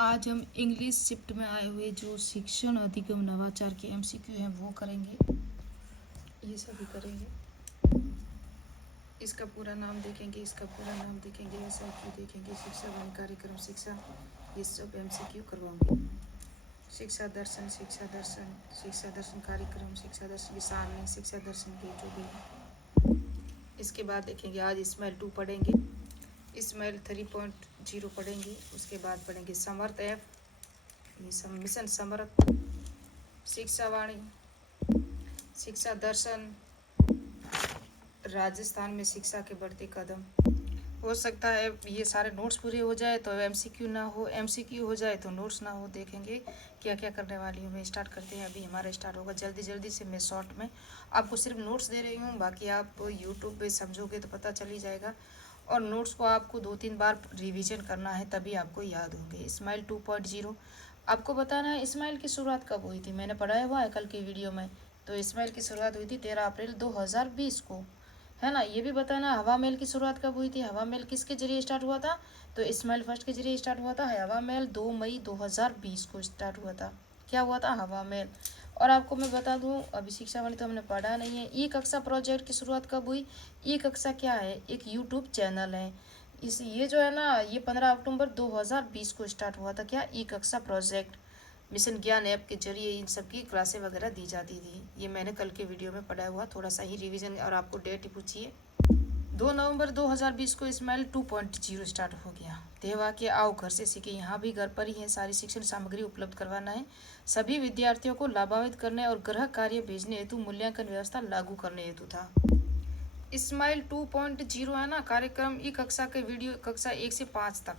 आज हम English shift में आए हुए जो शिक्षण अधिगम नवाचार के एमसीक्यू हैं वो करेंगे। ये सभी करेंगे। इसका पूरा नाम देखेंगे, इसका पूरा नाम देखेंगे, एसआईक्यू देखेंगे, शिक्षा वाणी कार्यक्रम शिक्षा, ये सब एमसीक्यू करवाऊंगी। शिक्षा दर्शन, शिक्षा दर्शन, शिक्षा दर्शन कार्यक्रम, शिक्षा दर्शन की सारणी, शिक्षा दर्शन के जो भी। इसके बाद देखेंगे आज स्मेल 2 पढ़ेंगे, स्मेल 3.0 पढ़ेंगे। उसके बाद पढ़ेंगे समर्थ ऐप, मिशन समर्थ, शिक्षा वाणी, शिक्षा दर्शन, राजस्थान में शिक्षा के बढ़ते कदम। हो सकता है ये सारे नोट्स पूरे हो जाए तो एमसीक्यू ना हो, एमसीक्यू हो जाए तो नोट्स ना हो। देखेंगे क्या क्या करने वाली हूँ मैं। स्टार्ट करते हैं। अभी हमारा स्टार्ट होगा जल्दी जल्दी से। मैं शॉर्ट में आपको सिर्फ नोट्स दे रही हूँ, बाकी आप यूट्यूब पे समझोगे तो पता चल ही जाएगा। और नोट्स को आपको 2-3 बार रिविजन करना है, तभी आपको याद होंगे। स्माइल 2.0 आपको बताना है स्माइल की शुरुआत कब हुई थी। मैंने पढ़ाया हुआ है कल की वीडियो में। तो स्माइल की शुरुआत हुई थी 13 अप्रैल 2020 को, है ना। ये भी बताना हवा महल की शुरुआत कब हुई थी। हवा महल किसके जरिए स्टार्ट हुआ था, तो इस्माइल फर्स्ट के जरिए स्टार्ट हुआ था। हवा महल 2 मई 2020 को स्टार्ट हुआ था। क्या हुआ था, हवा महल। और आपको मैं बता दूं, अभी शिक्षा वाणी तो हमने पढ़ा नहीं है। ई कक्षा प्रोजेक्ट की शुरुआत कब हुई। ई कक्षा क्या है, एक यूट्यूब चैनल है। ये जो है ना, ये 15 अक्टूबर 2020 को स्टार्ट हुआ था। क्या, ई कक्षा प्रोजेक्ट। मिशन ज्ञान ऐप के जरिए इन सब की क्लासें वगैरह दी जाती थी। ये मैंने कल के वीडियो में पढ़ा हुआ, थोड़ा सा ही रिवीजन। और आपको डेट पूछिए, 2 नवंबर 2020 को स्माइल 2.0 स्टार्ट हो गया। देवा के आओ घर से सीखे, यहाँ भी घर पर ही है। सारी शिक्षण सामग्री उपलब्ध करवाना है सभी विद्यार्थियों को, लाभान्वित करने और गृह कार्य भेजने हेतु मूल्यांकन व्यवस्था लागू करने हेतु था। स्माइल 2.0 है ना कार्यक्रम। ई कक्षा के वीडियो कक्षा 1 से 5 तक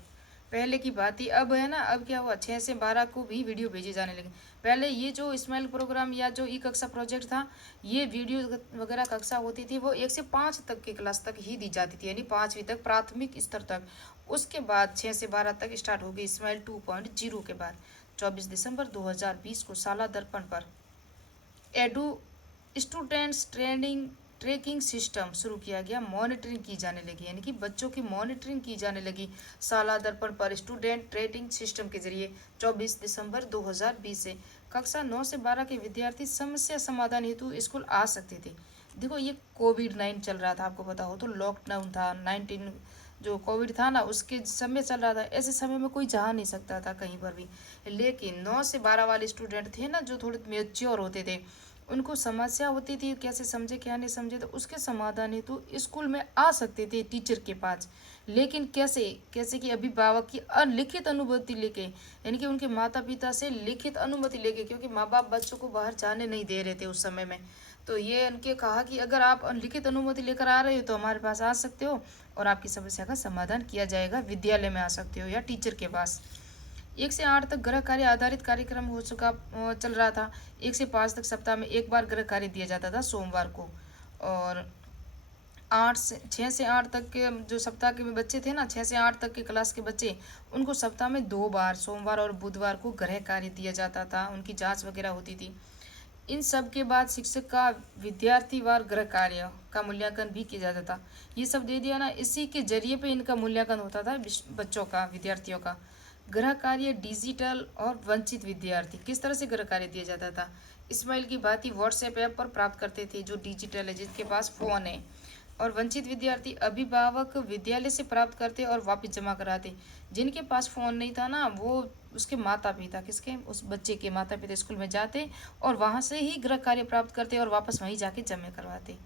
पहले की बात ही। अब है ना, अब क्या हुआ, 6 से 12 को भी वीडियो भेजे जाने लगे। पहले ये जो स्माइल प्रोग्राम या जो ई कक्षा प्रोजेक्ट था, ये वीडियो वगैरह कक्षा होती थी वो 1 से 5 तक की क्लास तक ही दी जाती थी, यानी 5वीं तक, प्राथमिक स्तर तक। उसके बाद 6 से 12 तक स्टार्ट हो गई स्माइल 2.0 के बाद। 24 दिसंबर 2020 को साला दर्पण पर edu students training tracking system शुरू किया गया। मॉनिटरिंग की जाने लगी, यानी कि बच्चों की मॉनिटरिंग की जाने लगी साला दर्पण पर स्टूडेंट ट्रेकिंग सिस्टम के जरिए। 24 दिसंबर 2020 से कक्षा 9 से 12 के विद्यार्थी समस्या समाधान हेतु स्कूल आ सकते थे। देखो, ये कोविड-19 चल रहा था, आपको पता हो तो। लॉकडाउन था 19, जो कोविड था ना, उसके समय चल रहा था। ऐसे समय में कोई जा नहीं सकता था कहीं पर भी। लेकिन 9 से 12 वाले स्टूडेंट थे ना, जो थोड़े मेच्योर होते थे, उनको समस्या होती थी, कैसे समझे क्या नहीं समझे, तो उसके समाधान हेतु स्कूल में आ सकते थे टीचर के पास। लेकिन कैसे, कैसे कि अभिभावक की अलिखित अनुमति लेके, यानी कि उनके माता पिता से लिखित अनुमति लेके, क्योंकि माँ बाप बच्चों को बाहर जाने नहीं दे रहे थे उस समय में। तो ये उनके कहा कि अगर आप लिखित अनुमति लेकर आ रहे हो तो हमारे पास आ सकते हो और आपकी समस्या का समाधान किया जाएगा। विद्यालय में आ सकते हो या टीचर के पास। 1 से 8 तक गृह कार्य आधारित कार्यक्रम हो चुका चल रहा था। 1 से 5 तक सप्ताह में एक बार गृह कार्य दिया जाता था, सोमवार को। और 6 से 8 तक के जो सप्ताह के बच्चे थे ना, 6 से 8 तक के क्लास के बच्चे, उनको सप्ताह में 2 बार, सोमवार और बुधवार को गृह कार्य दिया जाता था। उनकी जांच वगैरह होती थी। इन सब के बाद शिक्षक का विद्यार्थीवार गृह कार्य का मूल्यांकन भी किया जाता था। ये सब दे दिया ना, इसी के जरिए पे इनका मूल्यांकन होता था बच्चों का, विद्यार्थियों का। गृह कार्य डिजिटल और वंचित विद्यार्थी, किस तरह से गृह कार्य दिया जाता था। इस्माइल की बात ही व्हाट्सएप ऐप पर प्राप्त करते थे, जो डिजिटल है, जिनके पास फ़ोन है। और वंचित विद्यार्थी अभिभावक विद्यालय से प्राप्त करते और वापस जमा कराते। जिनके पास फ़ोन नहीं था ना, वो उसके माता पिता, किसके, उस बच्चे के माता पिता स्कूल में जाते और वहाँ से ही गृह कार्य प्राप्त करते और वापस वहीं जाके जमा करवाते।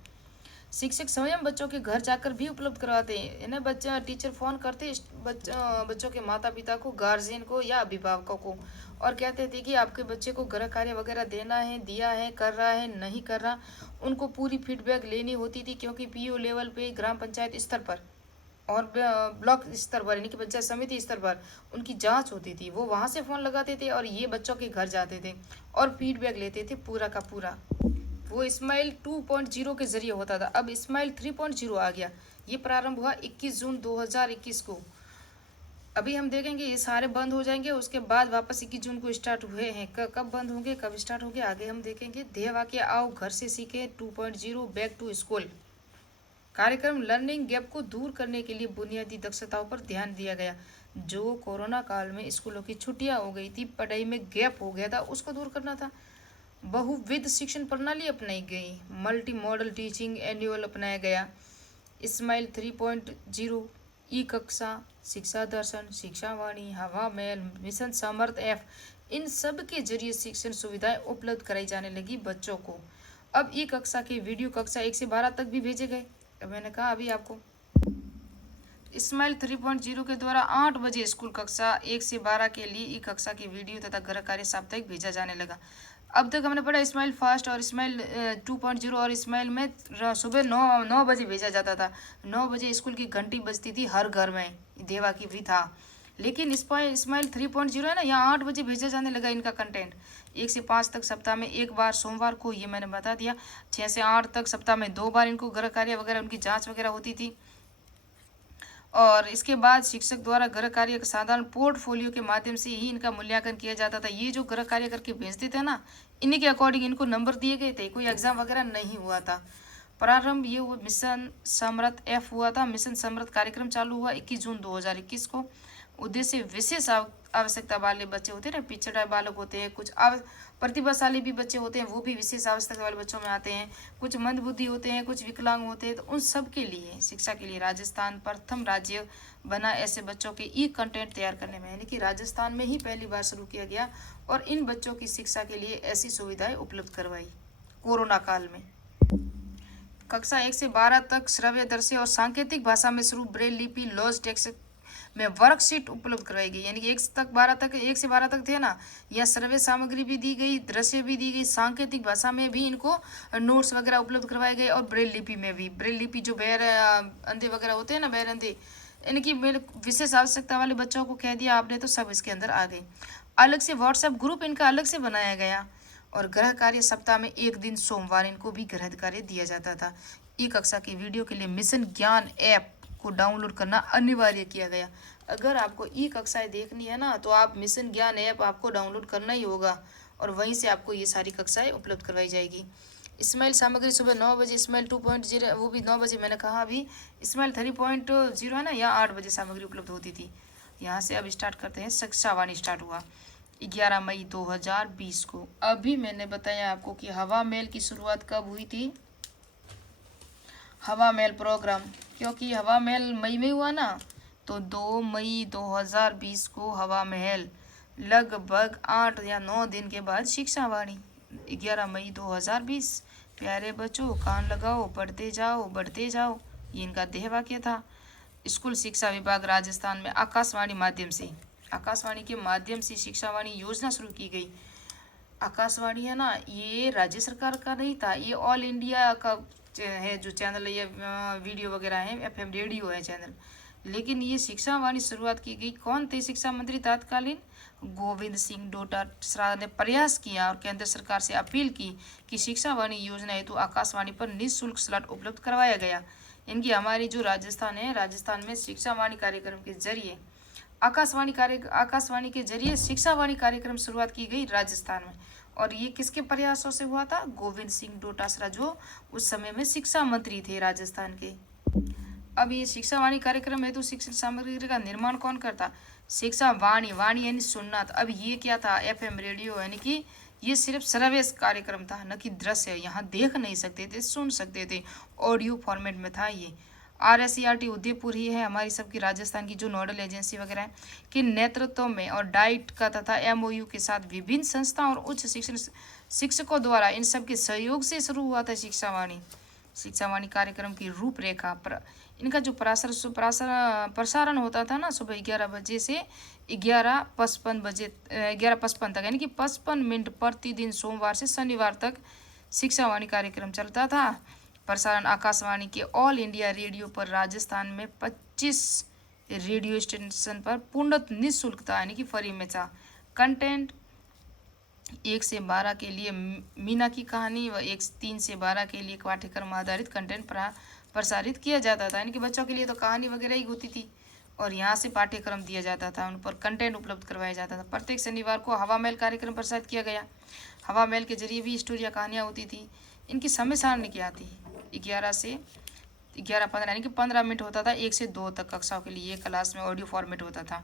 शिक्षक स्वयं बच्चों के घर जाकर भी उपलब्ध करवाते हैं, है ना। बच्चा टीचर फ़ोन करते बच्चों के माता पिता को, गार्जियन को या अभिभावकों को, और कहते थे कि आपके बच्चे को गृह कार्य वगैरह देना है, दिया है, कर रहा है, नहीं कर रहा। उनको पूरी फीडबैक लेनी होती थी, क्योंकि पीओ लेवल पे, ग्राम पंचायत स्तर पर और ब्लॉक स्तर पर, यानी कि पंचायत समिति स्तर पर उनकी जांच होती थी। वो वहाँ से फ़ोन लगाते थे और ये बच्चों के घर जाते थे और फीडबैक लेते थे पूरा का पूरा। वो स्माइल 2.0 के जरिए होता था। अब स्माइल 3.0 आ गया। ये प्रारंभ हुआ 21 जून 2021 को। अभी हम देखेंगे ये सारे बंद हो जाएंगे, उसके बाद वापस 21 जून को स्टार्ट हुए हैं। कब बंद होंगे, कब स्टार्ट होंगे, आगे हम देखेंगे। ध्येय वाक्य आओ घर से सीखे 2.0 बैक टू स्कूल कार्यक्रम लर्निंग गैप को दूर करने के लिए बुनियादी दक्षताओं पर ध्यान दिया गया। जो कोरोना काल में स्कूलों की छुट्टियां हो गई थी, पढ़ाई में गैप हो गया था, उसको दूर करना था। बहुविध शिक्षण प्रणाली अपनाई गई, मल्टी मॉडल टीचिंग एनुअल अपनाया गया, स्माइल 3.0, ई कक्षा, शिक्षा दर्शन, शिक्षा वाणी, हवा महल, मिशन समर्थ एफ, इन सब के जरिए शिक्षण सुविधाएं उपलब्ध कराई जाने लगी बच्चों को। अब ई कक्षा के वीडियो कक्षा 1 से 12 तक भी भेजे गए। अब मैंने कहा अभी आपको स्माइल 3.0 के द्वारा 8 बजे स्कूल कक्षा 1 से 12 के लिए ई कक्षा के वीडियो तथा गृह कार्य साप्ताहिक भेजा जाने लगा। अब तक हमने पढ़ा स्माइल फास्ट और स्माइल 2.0, और स्माइल में सुबह 9 बजे भेजा जाता था। 9 बजे स्कूल की घंटी बजती थी हर घर में, देवा की भी था। लेकिन स्माइल 3.0 है ना, यहाँ 8 बजे भेजा जाने लगा इनका कंटेंट। 1 से 5 तक सप्ताह में एक बार सोमवार को, ये मैंने बता दिया। 6 से 8 तक सप्ताह में 2 बार इनको गृह कार्य वगैरह उनकी जाँच वगैरह होती थी। और इसके बाद शिक्षक द्वारा गृह कार्य साधारण पोर्टफोलियो के माध्यम से ही इनका मूल्यांकन किया जाता था। ये जो गृह कार्य करके भेजते थे ना, इन्हीं के अकॉर्डिंग इनको नंबर दिए गए थे, कोई एग्जाम वगैरह नहीं हुआ था। प्रारंभ ये मिशन समृद्ध एफ हुआ था। मिशन समृद्ध कार्यक्रम चालू हुआ 21 जून 2021 को। उद्देश्य विशेष आवश्यकता वाले बच्चे होते हैं ना, पिछड़ा बालक होते हैं, कुछ प्रतिभाशाली भी बच्चे होते हैं, वो भी विशेष आवश्यकता वाले बच्चों में आते हैं, कुछ मंदबुद्धि होते हैं, कुछ विकलांग होते हैं। तो उन सब के लिए शिक्षा के लिए राजस्थान प्रथम राज्य बना ऐसे बच्चों के ई कंटेंट तैयार करने में, यानी कि राजस्थान में ही पहली बार शुरू किया गया और इन बच्चों की शिक्षा के लिए ऐसी सुविधाएं उपलब्ध करवाई कोरोना काल में। कक्षा 1 से 12 तक श्रव्य दृश्य और सांकेतिक भाषा में शुरू ब्रेल लिपि लॉज टेक्स्ट में वर्कशीट उपलब्ध करवाई गई, यानी कि 1 से 12 तक थे ना, यह श्रव्य सामग्री भी दी गई, दृश्य भी दी गई, सांकेतिक भाषा में भी इनको नोट्स वगैरह उपलब्ध करवाए गए, और ब्रेल लिपि में भी। ब्रेल लिपि जो बहर अंधे वगैरह होते हैं ना, बहर अंधे, यानी कि विशेष आवश्यकता वाले बच्चों को कह दिया आपने तो सब इसके अंदर आ गए। अलग से व्हाट्सएप ग्रुप इनका अलग से बनाया गया, और गृह कार्य सप्ताह में एक दिन सोमवार इनको भी गृह कार्य दिया जाता था। ई कक्षा की वीडियो के लिए मिशन ज्ञान ऐप को डाउनलोड करना अनिवार्य किया गया। अगर आपको ई कक्षाएं देखनी है ना, तो आप मिशन ज्ञान ऐप आपको डाउनलोड करना ही होगा, और वहीं से आपको ये सारी कक्षाएं उपलब्ध करवाई जाएगी। स्माइल सामग्री सुबह 9 बजे, स्माइल 2.0 वो भी 9 बजे, मैंने कहा अभी। स्माइल 3.0 है ना, यहाँ 8 बजे सामग्री उपलब्ध होती थी। यहाँ से अब स्टार्ट करते हैं। शिक्षा वाणी स्टार्ट हुआ 11 मई 2020 को। अभी मैंने बताया आपको कि हवा महल की शुरुआत कब हुई थी। हवा महल प्रोग्राम, क्योंकि हवा महल मई में हुआ ना, तो 2 मई 2020 को हवा महल, लगभग 8 या 9 दिन के बाद शिक्षा वाणी 11 मई 2020। प्यारे बच्चों कान लगाओ, पढ़ते जाओ बढ़ते जाओ, ये इनका देह वाक्य था। स्कूल शिक्षा विभाग राजस्थान में आकाशवाणी के माध्यम से शिक्षा वाणी योजना शुरू की गई। आकाशवाणी है ना, ये राज्य सरकार का नहीं था, ये ऑल इंडिया का है जो चैनल है, ये वीडियो वगैरह है, एफएम रेडियो है चैनल। लेकिन ये शिक्षा वाणी शुरुआत की गई, कौन थे शिक्षा मंत्री तत्कालीन? गोविंद सिंह डोटासरा ने प्रयास किया और केंद्र सरकार से अपील की कि शिक्षा वाणी योजना हेतु आकाशवाणी पर निःशुल्क स्लॉट उपलब्ध करवाया गया। इनकी हमारी जो राजस्थान है, राजस्थान में शिक्षा वाणी कार्यक्रम के जरिए आकाशवाणी के जरिए शिक्षा वाणी कार्यक्रम शुरुआत की गई राजस्थान में। और ये किसके प्रयासों से हुआ था? गोविंद सिंह डोटासरा, जो उस समय में शिक्षा मंत्री थे राजस्थान के। अब ये शिक्षा वाणी कार्यक्रम है तो शिक्षण सामग्री का निर्माण कौन करता? शिक्षा वाणी यानी सुनना। तो अब ये क्या था? एफएम रेडियो, यानी कि ये सिर्फ श्रव्य कार्यक्रम था, न कि दृश्य। यहाँ देख नहीं सकते थे, सुन सकते थे, ऑडियो फॉर्मेट में था ये। RSERT उदयपुर ही है हमारी सबकी राजस्थान की जो नोडल एजेंसी वगैरह है के नेतृत्व में, और डाइट का तथा MOU के साथ विभिन्न संस्थाओं और उच्च शिक्षण शिक्षकों द्वारा इन सब के सहयोग से शुरू हुआ था शिक्षा वाणी कार्यक्रम की रूपरेखा। इनका जो प्रसारण होता था ना, सुबह 11 बजे से 11:55 तक, यानी कि 55 मिनट प्रतिदिन सोमवार से शनिवार तक शिक्षा वाणी कार्यक्रम चलता था। प्रसारण आकाशवाणी के ऑल इंडिया रेडियो पर राजस्थान में 25 रेडियो स्टेशन पर पूर्णतः निःशुल्क था, यानी कि फ्री में था। कंटेंट 1 से 12 के लिए मीना की कहानी व 3 से 12 के लिए पाठ्यक्रम आधारित कंटेंट प्रसारित किया जाता था, यानी कि बच्चों के लिए तो कहानी वगैरह ही होती थी, और यहाँ से पाठ्यक्रम दिया जाता था, उन पर कंटेंट उपलब्ध करवाया जाता था। प्रत्येक शनिवार को हवा महल कार्यक्रम प्रसारित किया गया। हवा महल के जरिए भी स्टोरी या कहानियाँ होती थी। इनकी समय सारणी क्या थी? 11 से 11:15, यानी कि 15 मिनट होता था 1 से 2 तक कक्षाओं के लिए। क्लास में ऑडियो फॉर्मेट होता था।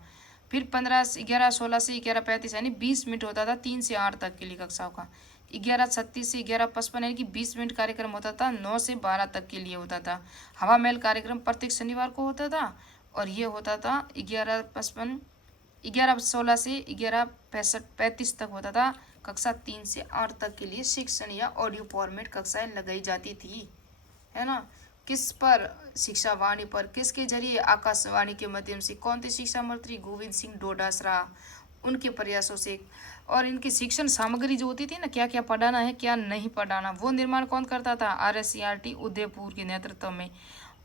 फिर 15 से 11, 16 से 11:35 यानी 20 मिनट होता था 3 से 8 तक के लिए कक्षाओं का। 11:36 से 11:55 यानी कि 20 मिनट कार्यक्रम होता था 9 से 12 तक के लिए होता था। हवा महल कार्यक्रम प्रत्येक शनिवार को होता था और ये होता था 11:55, 11:16 से 11:35 तक होता था। कक्षा 3 से 8 तक के लिए शिक्षण या ऑडियो फॉर्मेट कक्षाएं लगाई जाती थी, है ना। किस पर? शिक्षा वाणी पर। किसके जरिए? आकाशवाणी के माध्यम से। कौन थे शिक्षा मंत्री? गोविंद सिंह डोटासरा, उनके प्रयासों से। और इनकी शिक्षण सामग्री जो होती थी ना, क्या क्या पढ़ाना है क्या नहीं पढ़ाना, वो निर्माण कौन करता था? RSCRT उदयपुर के नेतृत्व में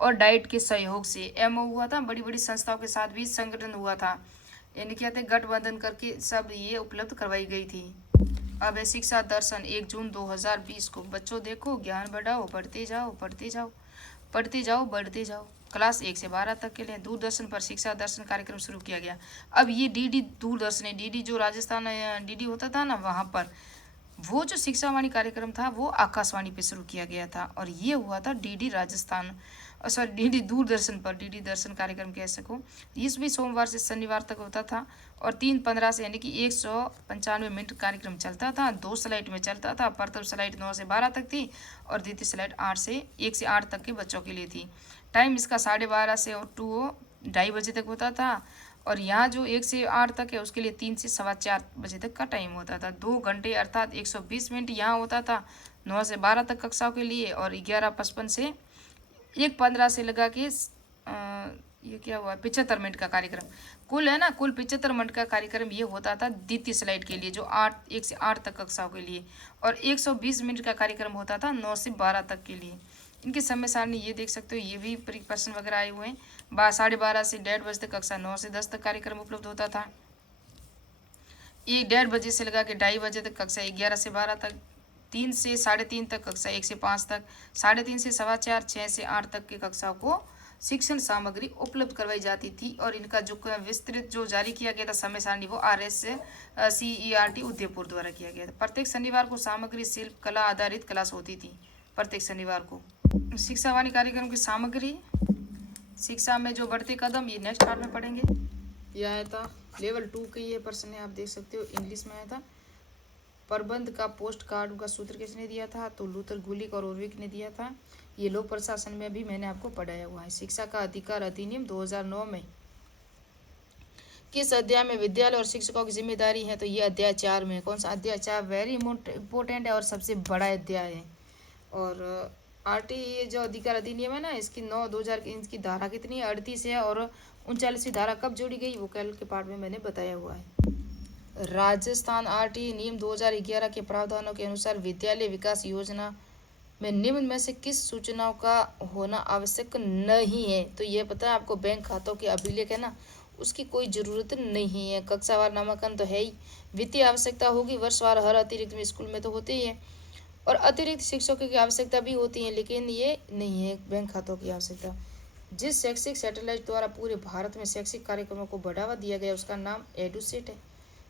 और डाइट के सहयोग से। MO हुआ था, बड़ी बड़ी संस्थाओं के साथ भी संगठन हुआ था, यानी क्या थे, गठबंधन करके सब ये उपलब्ध करवाई गई थी। अब है शिक्षा दर्शन 1 जून 2020 को। बच्चों देखो, ज्ञान बढ़ाओ, बढ़ते जाओ, बढ़ते जाओ, पढ़ते जाओ, बढ़ते जाओ। क्लास 1 से 12 तक के लिए दूरदर्शन पर शिक्षा दर्शन कार्यक्रम शुरू किया गया। अब ये DD दूरदर्शन है, DD जो राजस्थान DD होता था ना, वहाँ पर वो जो शिक्षा वाणी कार्यक्रम था वो आकाशवाणी पे शुरू किया गया था और ये हुआ था DD Rajasthan, sorry DD Doordarshan पर, DD दर्शन कार्यक्रम कह सको। इस भी सोमवार से शनिवार तक होता था और 3:15 से यानी कि 195 मिनट कार्यक्रम चलता था। 2 स्लाइड में चलता था। प्रथम स्लाइड 9 से 12 तक थी और द्वितीय स्लाइड 1 से 8 तक के बच्चों के लिए थी। टाइम इसका 12:30 से 2:30 बजे तक होता था और यहाँ जो 1 से 8 तक है उसके लिए 3 से 4:15 बजे तक का टाइम होता था। 2 घंटे अर्थात 120 मिनट यहाँ होता था 9 से 12 तक कक्षाओं के लिए और 11:55 से 1:15 से लगा के ये क्या हुआ 75 मिनट का कार्यक्रम कुल है ना, कुल 75 मिनट का कार्यक्रम ये होता था द्वितीय स्लाइड के लिए जो 1 से 8 तक कक्षाओं के लिए और 120 मिनट का कार्यक्रम होता था 9 से 12 तक के लिए। इनकी समय सारणी ये देख सकते हो, ये भी प्रश्न वगैरह आए हुए हैं। 12:30 से 1:30 बजे तक कक्षा 9 से 10 तक कार्यक्रम उपलब्ध होता था। 1:30 बजे से लगा के 2:30 बजे तक कक्षा 11 से 12 तक। 3 से 3:30 तक कक्षा 1 से 5 तक। 3:30 से 4:15, 6 से 8 तक की कक्षाओं को शिक्षण सामग्री उपलब्ध करवाई जाती थी और इनका जो विस्तृत जो जारी किया गया था समय सारणी वो RSCERT उदयपुर द्वारा किया गया था। प्रत्येक शनिवार को सामग्री शिल्प कला आधारित क्लास होती थी प्रत्येक शनिवार को। शिक्षा वाणी कार्यक्रम की सामग्री, शिक्षा में जो बढ़ते कदम, ये नेक्स्ट पार्ट में पढ़ेंगे। यह आया था लेवल 2 के ये प्रश्न है, आप देख सकते हो, इंग्लिश में आया था। प्रबंध का पोस्ट कार्ड का सूत्र किसने दिया था? तो लूथर गुलिक और ओरविक ने दिया था। ये लोक प्रशासन में भी मैंने आपको पढ़ाया हुआ है। शिक्षा का अधिकार अधिनियम 2009 में किस अध्याय में विद्यालय और शिक्षकों की जिम्मेदारी है? तो ये अध्याय 4 में। कौन सा अध्याय? 4 वेरी इंपॉर्टेंट है और सबसे बड़ा अध्याय है। और RT ये जो अधिकार अधिनियम है ना, इसकी 9/2000 की इसकी धारा कितनी है? 38 है और 39वीं धारा कब जोड़ी गई वो कल के पार्ट में मैंने बताया हुआ है। राजस्थान RT नियम 2011 के प्रावधानों के अनुसार विद्यालय विकास योजना में निम्न में से किस सूचनाओं का होना आवश्यक नहीं है? तो ये पता है आपको, बैंक खातों के अभिलेख है ना, उसकी कोई जरूरत नहीं है। कक्षावार नामांकन तो है ही। वित्तीय आवश्यकता होगी वर्षवार, हर अतिरिक्त में स्कूल में तो होते ही है और अतिरिक्त शिक्षकों की आवश्यकता भी होती है, लेकिन ये नहीं है बैंक खातों की आवश्यकता। जिस शैक्षिक सैटेलाइट द्वारा पूरे भारत में शैक्षिक कार्यक्रमों को बढ़ावा दिया गया उसका नाम एडुसेट है,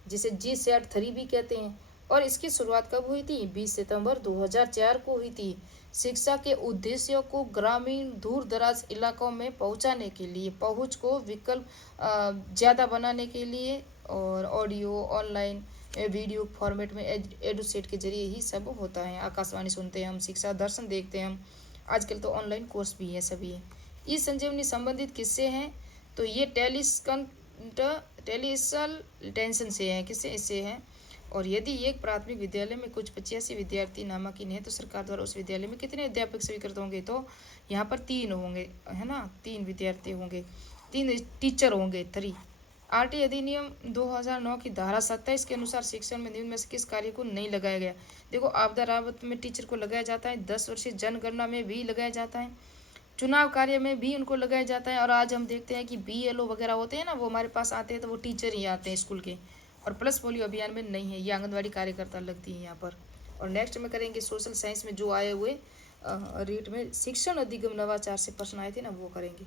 जिसे GSAT-3 भी कहते हैं। और इसकी शुरुआत कब हुई थी? 20 सितंबर 2004 को हुई थी। शिक्षा के उद्देश्यों को ग्रामीण दूर दराज इलाकों में पहुंचाने के लिए, पहुंच को विकल्प ज़्यादा बनाने के लिए और ऑडियो ऑनलाइन वीडियो फॉर्मेट में एडुसेट के जरिए ही सब होता है। आकाशवाणी सुनते हैं हम, शिक्षा दर्शन देखते हैं हम, आजकल तो ऑनलाइन कोर्स भी है सभी है। ई संजीवनी संबंधित किससे हैं? तो ये टेलीसल टेंशन से है। किससे? इससे है। और यदि एक प्राथमिक विद्यालय में कुछ 85 विद्यार्थी नामांकित हैं तो सरकार द्वारा उस विद्यालय में कितने अध्यापक स्वीकृत होंगे? तो यहाँ पर 3 होंगे, है ना, 3 विद्यार्थी होंगे, 3 टीचर होंगे, 3। RT अधिनियम 2009 की धारा 27 के अनुसार शिक्षण में निम्न में से किस कार्य को नहीं लगाया गया? देखो, आपदा राहत में टीचर को लगाया जाता है, 10 वर्षीय जनगणना में भी लगाया जाता है, चुनाव कार्य में भी उनको लगाया जाता है। और आज हम देखते हैं कि BLO वगैरह होते हैं ना, वो हमारे पास आते हैं तो वो टीचर ही आते हैं स्कूल के। और प्लस पोलियो अभियान में नहीं है, ये आंगनवाड़ी कार्यकर्ता लगती है यहाँ पर। और नेक्स्ट में करेंगे सोशल साइंस में जो आए हुए रीट में शिक्षण अधिगम नवाचार से प्रश्न आए थे ना, वो करेंगे।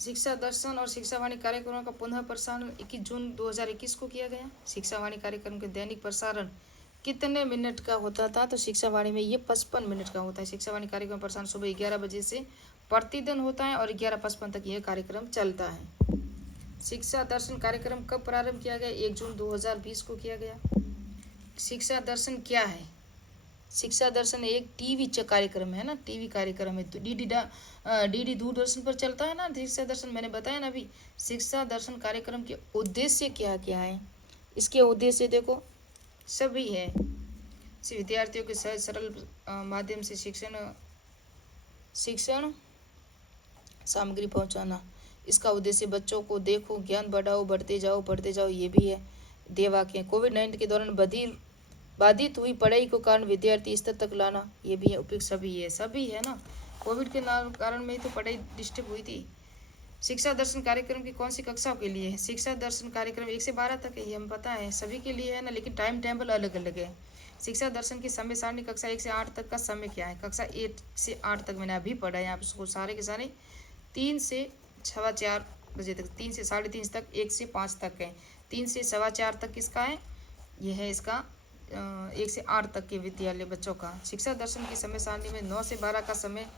शिक्षा दर्शन और शिक्षा वाणी कार्यक्रमों का पुनः प्रसारण 21 जून 2021 को किया गया। शिक्षा वाणी कार्यक्रम के दैनिक प्रसारण कितने मिनट का होता था? तो शिक्षा वाणी में ये 55 मिनट का होता है। शिक्षा वाणी कार्यक्रम प्रसारण सुबह 11 बजे से प्रतिदिन होता है और 11:55 तक यह कार्यक्रम चलता है। शिक्षा दर्शन कार्यक्रम कब प्रारंभ किया गया? 1 जून 2020 को किया गया। शिक्षा दर्शन क्या है? शिक्षा दर्शन एक टीवी कार्यक्रम है ना, टीवी कार्यक्रम है। तो डीडी दूरदर्शन पर चलता है ना शिक्षा दर्शन, मैंने बताया ना अभी। शिक्षा दर्शन कार्यक्रम के उद्देश्य क्या क्या है? इसके उद्देश्य देखो सभी है। विद्यार्थियों के सहज सरल माध्यम से शिक्षण सामग्री पहुंचाना। इसका उद्देश्य बच्चों को देखो ज्ञान बढ़ाओ, बढ़ते जाओ, ये भी है। देवाक्य कोविड-19 के दौरान बाधित हुई पढ़ाई को कारण विद्यार्थी स्तर तक लाना, ये भी है। उपयुक्त सभी है ना। कोविड के कारण में ही तो पढ़ाई डिस्टर्ब हुई थी। शिक्षा दर्शन कार्यक्रम की कौन सी कक्षाओं के लिए है? शिक्षा दर्शन कार्यक्रम 1 से 12 तक है, ये हम पता है सभी के लिए है ना, लेकिन टाइम टेबल अलग अलग है। शिक्षा दर्शन की समय सारणी कक्षा 1 से 8 तक का समय क्या है? कक्षा 1 से 8 तक मैंने अभी पढ़ा है आपको सारे के सारे। 3 से 4:15 बजे तक, 3 से 3:30 तक, 1 से 5 तक है। 3 से 4:15 तक किसका है? यह है इसका 1 से 8 तक के विद्यालय बच्चों का। शिक्षा दर्शन की समय सारणी में 9 से 12 का समय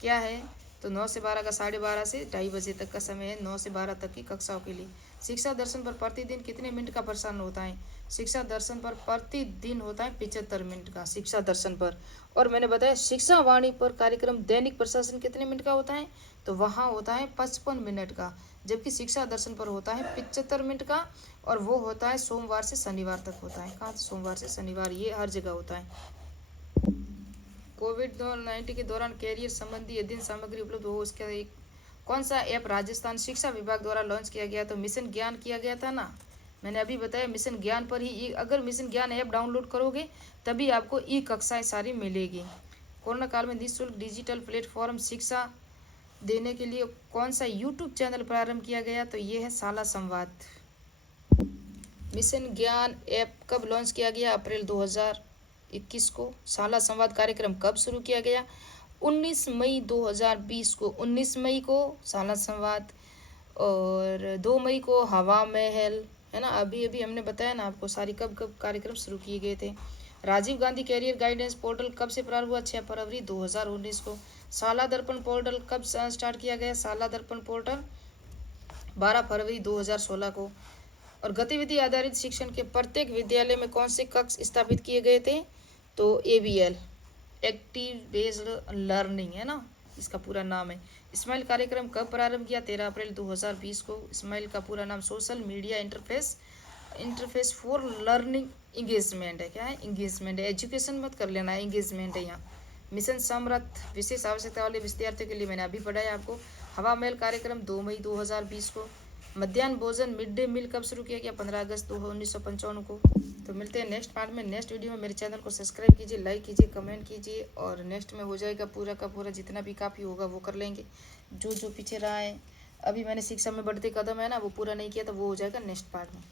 क्या है? तो 9 से 12 का 12:30 से 2:30 बजे तक का समय है 9 से 12 तक की कक्षाओं के लिए। शिक्षा दर्शन पर प्रतिदिन कितने मिनट का प्रसारण होता है? शिक्षा दर्शन पर प्रतिदिन होता है 75 मिनट का शिक्षा दर्शन पर। और मैंने बताया शिक्षा वाणी पर कार्यक्रम दैनिक प्रशासन कितने मिनट का होता है? तो वहाँ होता है 55 मिनट का, जबकि शिक्षा दर्शन पर होता है 75 मिनट का, और वो होता है सोमवार से शनिवार तक होता है। कहाँ? सोमवार से शनिवार, ये हर जगह होता है। कोविड-19 के दौरान कैरियर संबंधी अध्ययन सामग्री उपलब्ध हो, उसका एक कौन सा ऐप राजस्थान शिक्षा विभाग द्वारा लॉन्च किया गया? तो मिशन ज्ञान किया गया था ना, मैंने अभी बताया। मिशन ज्ञान पर ही, अगर मिशन ज्ञान ऐप डाउनलोड करोगे तभी आपको ई कक्षाएं सारी मिलेगी। कोरोना काल में निःशुल्क डिजिटल प्लेटफॉर्म शिक्षा देने के लिए कौन सा यूट्यूब चैनल प्रारंभ किया गया? तो ये है शाला संवाद। मिशन ज्ञान ऐप कब लॉन्च किया गया? अप्रैल 2021 को। शाला संवाद कार्यक्रम कब शुरू किया गया? 19 मई 2020 को। 19 मई को शाला संवाद, और 2 मई को हवा महल, है ना। अभी अभी हमने बताया ना आपको सारी कब कब कार्यक्रम शुरू किए गए थे। Rajiv Gandhi career guidance portal कब से प्रारंभ हुआ? 6 फरवरी 2019 को। शाला दर्पण पोर्टल कब स्टार्ट किया गया? शाला दर्पण पोर्टल 12 फरवरी 2016 को। और गतिविधि आधारित शिक्षण के प्रत्येक विद्यालय में कौन से कक्ष स्थापित किए गए थे? तो ABL, एक्टिव बेस्ड लर्निंग, है ना, इसका पूरा नाम है। स्माइल कार्यक्रम कब प्रारंभ किया? 13 अप्रैल 2020 को। स्माइल का पूरा नाम social media interface for learning engagement है। क्या है? इंगेजमेंट है, एजुकेशन मत कर लेना, इंगेजमेंट है यहाँ। मिशन समर्थ विशेष आवश्यकता वाले विद्यार्थियों के लिए मैंने अभी पढ़ाया आपको। हवा महल कार्यक्रम 2 मई 2020 को। मध्याह्न भोजन मिड डे मील कब शुरू किया गया? 15 अगस्त 1955 को। तो मिलते हैं नेक्स्ट पार्ट में, नेक्स्ट वीडियो में। मेरे चैनल को सब्सक्राइब कीजिए, लाइक कीजिए, कमेंट कीजिए, और नेक्स्ट में हो जाएगा पूरा का पूरा, जितना भी काफ़ी होगा वो कर लेंगे। जो पीछे रहा है, अभी मैंने शिक्षा में बढ़ते कदम है ना वो पूरा नहीं किया, तो वो हो जाएगा नेक्स्ट पार्ट में।